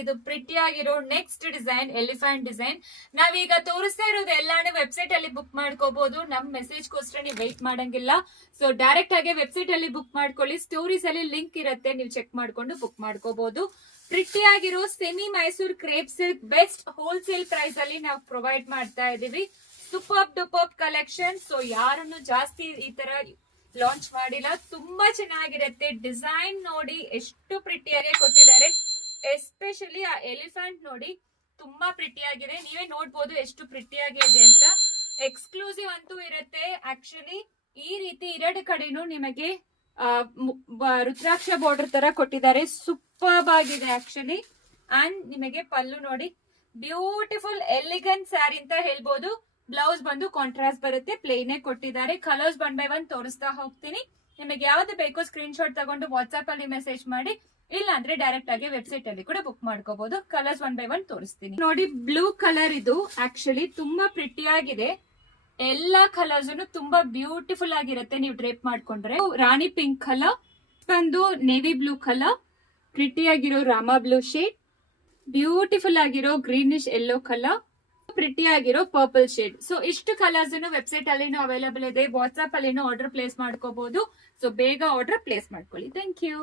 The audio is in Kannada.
ಇದು ಪ್ರಿಟಿ ಆಗಿರೋ ನೆಕ್ಸ್ಟ್ ಡಿಸೈನ್ ಎಲಿಫೆಂಟ್ ಡಿಸೈನ್. ನಾವೀಗ ತೋರಿಸ್ತಾ ಇರೋದು ಎಲ್ಲಾನು ವೆಬ್ಸೈಟ್ ಅಲ್ಲಿ ಬುಕ್ ಮಾಡ್ಕೋಬಹುದು. ನಮ್ ಮೆಸೇಜ್ ಗೋಸ್ಕರ ನೀವು ವೆಯ್ಟ್ ಮಾಡಂಗಿಲ್ಲ. ಸೊ ಡೈರೆಕ್ಟ್ ಆಗಿ ವೆಬ್ಸೈಟ್ ಅಲ್ಲಿ ಬುಕ್ ಮಾಡ್ಕೊಳ್ಳಿ. ಸ್ಟೋರೀಸ್ ಅಲ್ಲಿ ಲಿಂಕ್ ಇರುತ್ತೆ, ನೀವು ಚೆಕ್ ಮಾಡ್ಕೊಂಡು ಬುಕ್ ಮಾಡ್ಕೋಬಹುದು. ಪ್ರಿಟಿ ಆಗಿರೋ semi Mysore crepe silk best wholesale price ಅಲ್ಲಿ ನಾವು ಪ್ರೊವೈಡ್ ಮಾಡ್ತಾ ಇದೀವಿ. Super collection. ಸೊ ಯಾರನ್ನು ಜಾಸ್ತಿ ಈ ತರ ಲಾಂಚ್ ಮಾಡಿಲ್ಲ. ತುಂಬಾ ಚೆನ್ನಾಗಿರುತ್ತೆ. ಡಿಸೈನ್ ನೋಡಿ ಎಷ್ಟು ಪ್ರಿಟಿಯಾಗಿ ಕೊಟ್ಟಿದ್ದಾರೆ. ಎಸ್ಪೆಷಲಿ ಆ ಎಲಿಫೆಂಟ್ ನೋಡಿ ತುಂಬಾ ಪ್ರಿಟಿಯಾಗಿದೆ. ನೀವೇ ನೋಡ್ಬೋದು ಎಷ್ಟು ಪ್ರಿಟಿಯಾಗಿದೆ ಅಂತ. ಎಕ್ಸ್ಕ್ಲೂಸಿವ್ ಅಂತೂ ಇರುತ್ತೆ. ಆಕ್ಚುಲಿ ಈ ರೀತಿ ಎರಡು ಕಡೆನೂ ನಿಮಗೆ ರುದ್ರಾಕ್ಷ ಬಾರ್ಡರ್ ತರ ಕೊಟ್ಟಿದ್ದಾರೆ. ಸೂಪರ್ ಆಗಿದೆ ಆಕ್ಚುಲಿ. ಅಂಡ್ ನಿಮಗೆ ಪಲ್ಲು ನೋಡಿ, ಬ್ಯೂಟಿಫುಲ್ ಎಲಿಗೆಂಟ್ ಸ್ಯಾರಿ ಅಂತ ಹೇಳ್ಬೋದು. ಬ್ಲೌಸ್ ಬಂದು ಕಾಂಟ್ರಾಸ್ಟ್ ಬರುತ್ತೆ, ಪ್ಲೇನೇ ಕೊಟ್ಟಿದ್ದಾರೆ. ಕಲರ್ಸ್ 1 by 1 ತೋರಿಸ್ತಾ ಹೋಗ್ತೀನಿ. ನಿಮಗೆ ಯಾವ್ದು ಬೇಕೋ ಸ್ಕ್ರೀನ್ ಶಾಟ್ ತಗೊಂಡು ವಾಟ್ಸ್ಆಪ್ ಅಲ್ಲಿ ಮೆಸೇಜ್ ಮಾಡಿ, ಇಲ್ಲ ಅಂದ್ರೆ ಡೈರೆಕ್ಟ್ ಆಗಿ ವೆಬ್ಸೈಟ್ ಅಲ್ಲಿ ಕೂಡ ಬುಕ್ ಮಾಡ್ಕೋಬಹುದು. ಕಲರ್ಸ್ 1 by 1 ತೋರಿಸ್ತೀನಿ. ನೋಡಿ ಬ್ಲೂ ಕಲರ್ ಇದು ಆಕ್ಚುಲಿ ತುಂಬಾ ಪ್ರಿಟಿ ಆಗಿದೆ. ಎಲ್ಲಾ ಕಲರ್ಸ್ ತುಂಬಾ ಬ್ಯೂಟಿಫುಲ್ ಆಗಿರುತ್ತೆ ನೀವು ಡ್ರೇಪ್ ಮಾಡ್ಕೊಂಡ್ರೆ. ರಾಣಿ ಪಿಂಕ್ ಕಲರ್ ಬಂದು ನೇವಿ ಬ್ಲೂ ಕಲರ್, ಪ್ರಿಟಿ ಆಗಿರೋ ರಾಮಾ ಬ್ಲೂ ಶೇಡ್, ಬ್ಯೂಟಿಫುಲ್ ಆಗಿರೋ ಗ್ರೀನಿಶ್ ಯೆಲ್ಲೋ ಕಲರ್, ಪ್ರಿಟಿ ಆಗಿರೋ ಪರ್ಪಲ್ ಶೇಡ್. ಸೊ ಇಷ್ಟು ಕಲರ್ಸ್ ವೆಬ್ಸೈಟ್ ಅಲ್ಲಿ ಅವೈಲೇಬಲ್ ಇದೆ. ವಾಟ್ಸ್ಆಪ್ ಅಲ್ಲಿ ಆರ್ಡರ್ ಪ್ಲೇಸ್ ಮಾಡ್ಕೋಬಹುದು. ಸೊ ಬೇಗ ಆರ್ಡರ್ ಪ್ಲೇಸ್ ಮಾಡ್ಕೊಳ್ಳಿ. Thank you.